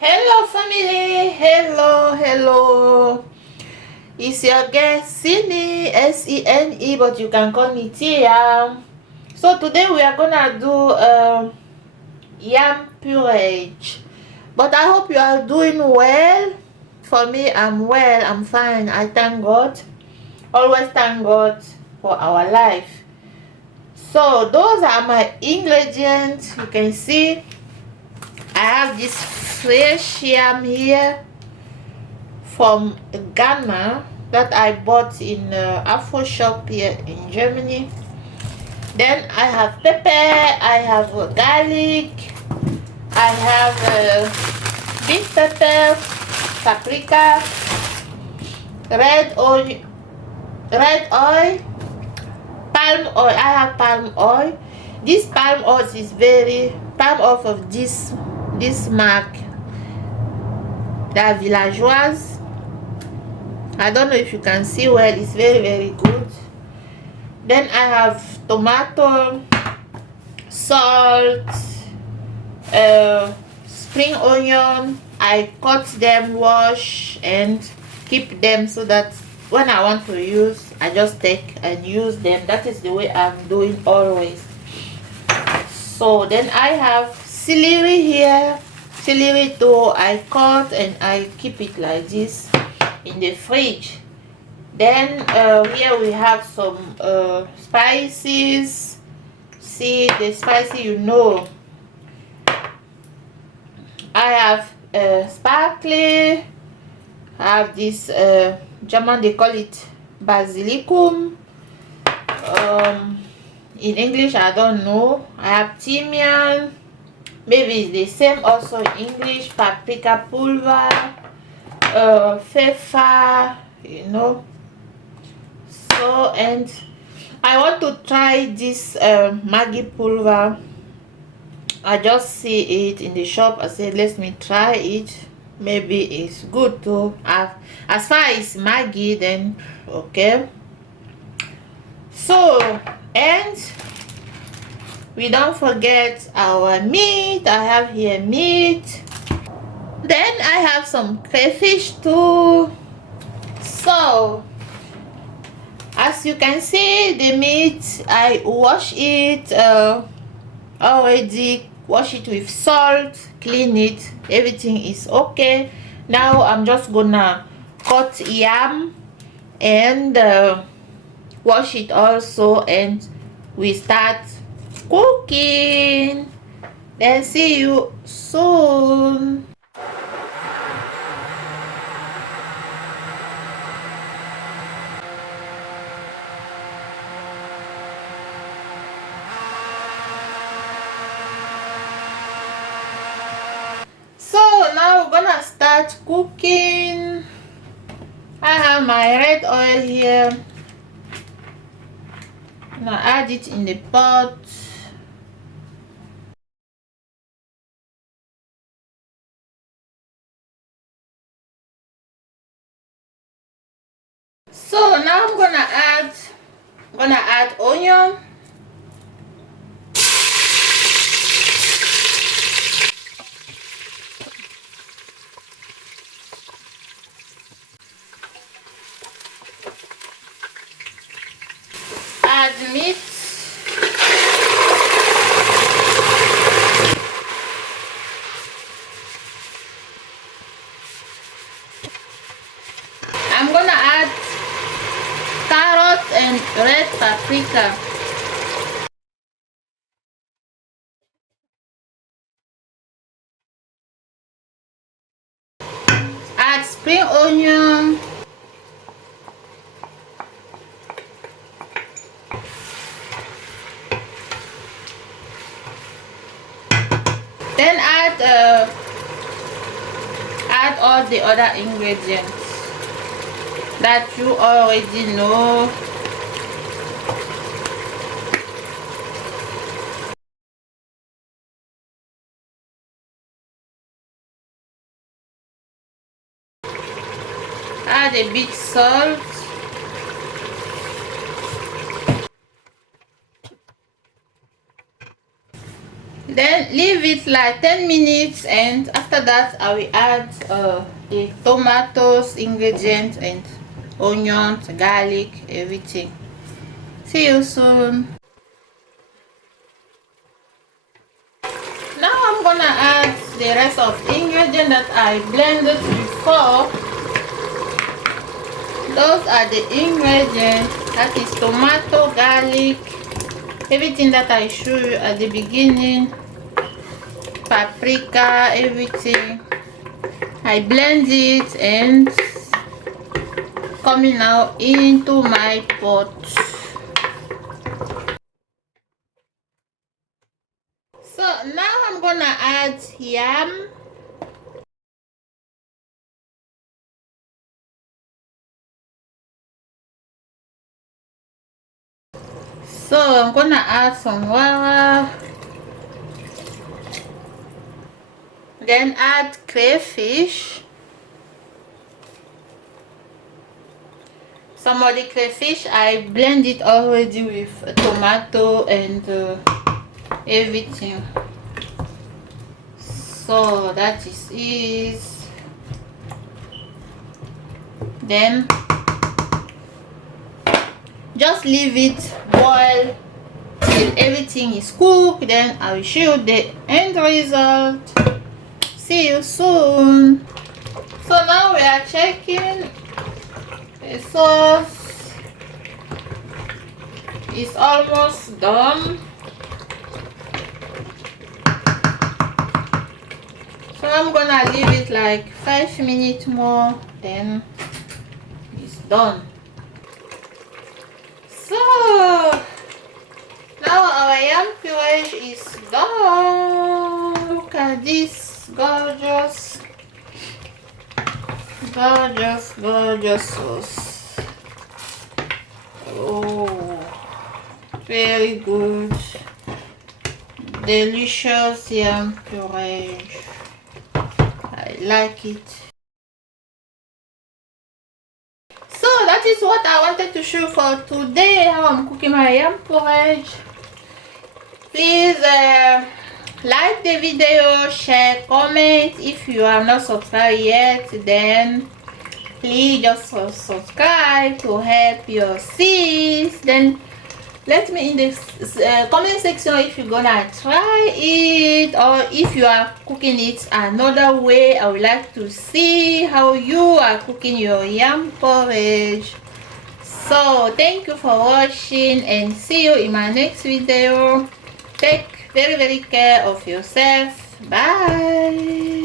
Hello family, hello. It's your girl Sene, Sene, but you can call me Thea. So today we are gonna do yam purage. But I hope you are doing well. For me, I'm well, I'm fine. I thank God. Always thank God for our life. So those are my ingredients. You can see I have this fresh yam here from Ghana that I bought in Afro shop here in Germany. Then I have pepper, I have garlic, I have big pepper, paprika, red oil, palm oil. I have palm oil. This palm oil is palm oil of this mark, La Villageoise. I don't know if you can see well. It's very good. Then I have tomato, salt, spring onion. I cut them, wash and keep them so that when I want to use, I just take and use them. That is the way I'm doing always. So then I have celery here. Celery too, I cut and I keep it like this in the fridge. Then here we have some spices. See the spicy, you know. I have sparkly. I have this German, they call it basilicum. In English I don't know. I have thymian, maybe it's the same also in English. Paprika pulver, pepper, you know. So, and I want to try this Maggi pulver. I just see it in the shop. I said let me try it, maybe it's good to have. As far as Maggi, then okay. So, and we don't forget our meat. I have here meat. Then I have some crayfish too. So as you can see, the meat, I wash it already, wash it with salt, clean it, everything is okay. Now I'm just gonna cut yam and wash it also, and we start cooking. Then see you soon. So now we're gonna start cooking. I have my red oil here. Now add it in the pot. So now I'm gonna add onion. Add meat. I'm gonna add carrot and red paprika. Add spring onion. Then add all the other ingredients that you already know. Add a bit salt. Then leave it like 10 minutes, and after that I will add the tomatoes, ingredients, and onions, garlic, everything. See you soon. Now I'm gonna add the rest of the ingredients that I blended before. Those are the ingredients, that is tomato, garlic, everything that I showed you at the beginning, paprika, everything. I blend it and coming now into my pot. So now I'm gonna add yam. So I'm gonna add some water, then add crayfish. Some of the crayfish I blend it already with tomato and everything. So that is it. Then just leave it boil till everything is cooked. Then I will show you the end result. See you soon. So now we are checking. The sauce is almost done. So I'm gonna leave it like 5 minutes more, then it's done. So now our yam purage is done. Look at this gorgeous sauce. Oh, very good, delicious yam purage. I like it. So that is what I wanted to show for today, how I'm cooking my yam porridge. Please like the video, share, comment. If you are not subscribed yet, then please just subscribe to help your sis. Then let me in the comment section if you're gonna try it, or if you are cooking it another way. I would like to see how you are cooking your yam porridge. So thank you for watching, and see you in my next video. Take very care of yourself. Bye.